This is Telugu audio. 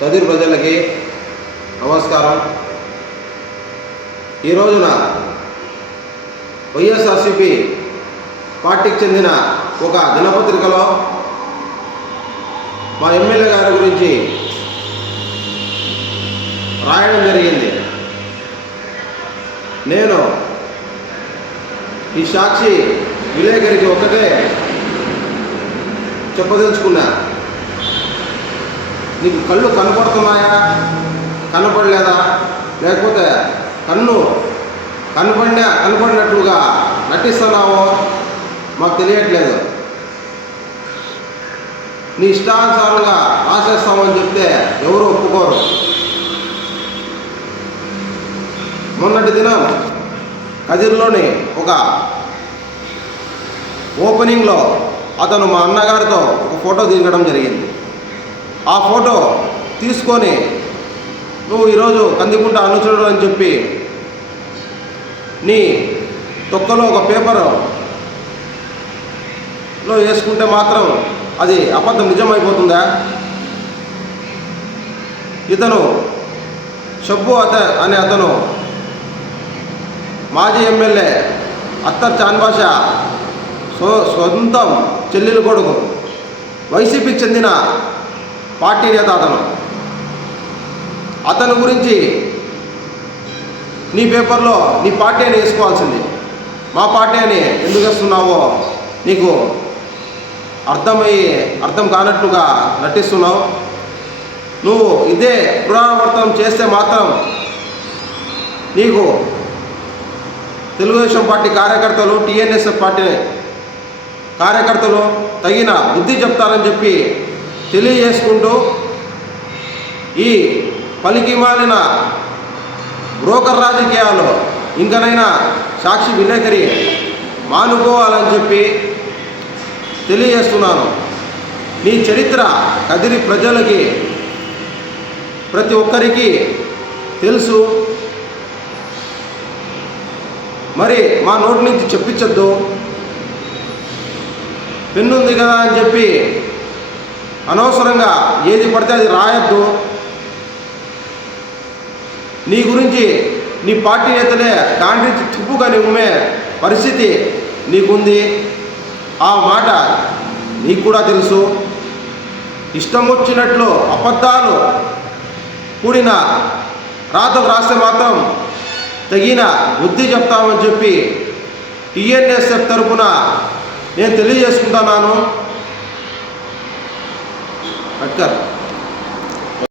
తదిరు ప్రజలకి నమస్కారం. ఈ రోజున వైఎస్ఆర్సీపీ పార్టీకి చెందిన ఒక దినపత్రికలో మా ఎమ్మెల్యే గారి గురించి రాయడం జరిగింది. నేను ఈ సాక్షి విలేకరికి ఒక్కటే చెప్పదలుచుకున్నా, నీకు కళ్ళు కనపడుతున్నాయా, కనపడలేదా, లేకపోతే కనపడినట్లుగా నటిస్తున్నావో మాకు తెలియట్లేదు. నీ ఇష్టానుసారంగా రాసేస్తామని చెప్తే ఎవరు ఒప్పుకోరు. మొన్నటి దినం కదిర్లోని ఒక ఓపెనింగ్లో అతను మా అన్నగారితో ఒక ఫోటో దిగడం జరిగింది. ఆ ఫోటో తీసుకొని నువ్వు ఈరోజు కందికుంట అనుచరుడు అని చెప్పి నీ తొక్కలో ఒక పేపర్లో వేసుకుంటే మాత్రం అది అబద్ధం నిజమైపోతుందా? ఇతను షబ్బు అనే అతను మాజీ ఎమ్మెల్యే అత్తర్ చాన్బాషా సొంతం చెల్లెలు కొడుకు, వైసీపీకి చెందిన పార్టీ నేత అతను గురించి నీ పేపర్లో నీ పార్టీ అని వేసుకోవాల్సింది. మా పార్టీ అని ఎందుకు వేస్తున్నావో నీకు అర్థం కానట్లుగా నటిస్తున్నావు. నువ్వు ఇదే పునరావృతం చేస్తే మాత్రం నీకు తెలుగుదేశం పార్టీ కార్యకర్తలు, టీఎన్ఎస్ఎఫ్ పార్టీ కార్యకర్తలు తగిన బుద్ధి చెప్తారని చెప్పి తెలియజేసుకుంటూ ఈ పలికిమాలిన బ్రోకర్ రాజకీయాలు ఇంకనైనా సాక్షి విలేకరి మానుకోవాలని చెప్పి తెలియజేస్తున్నాను. నీ చరిత్ర కదిరి ప్రజలకి ప్రతి ఒక్కరికి తెలుసు. మరి మా నోటి నుంచి చెప్పించద్దు. పెన్నుంది కదా అని చెప్పి అనవసరంగా ఏది పడితే అది రాయొద్దు. నీ గురించి నీ పార్టీ నేతలే గాండ్రించి తుప్పుకొని ఉమ్మే పరిస్థితి నీకుంది. ఆ మాట నీకు కూడా తెలుసు. ఇష్టం వచ్చినట్లు అబద్ధాలు కూడిన రాతలు రాస్తే మాత్రం తగిన బుద్ధి చెప్తామని చెప్పి టీఎన్ఎస్ఎఫ్ తరఫున నేను తెలియజేసుకుంటున్నాను. అట్కర్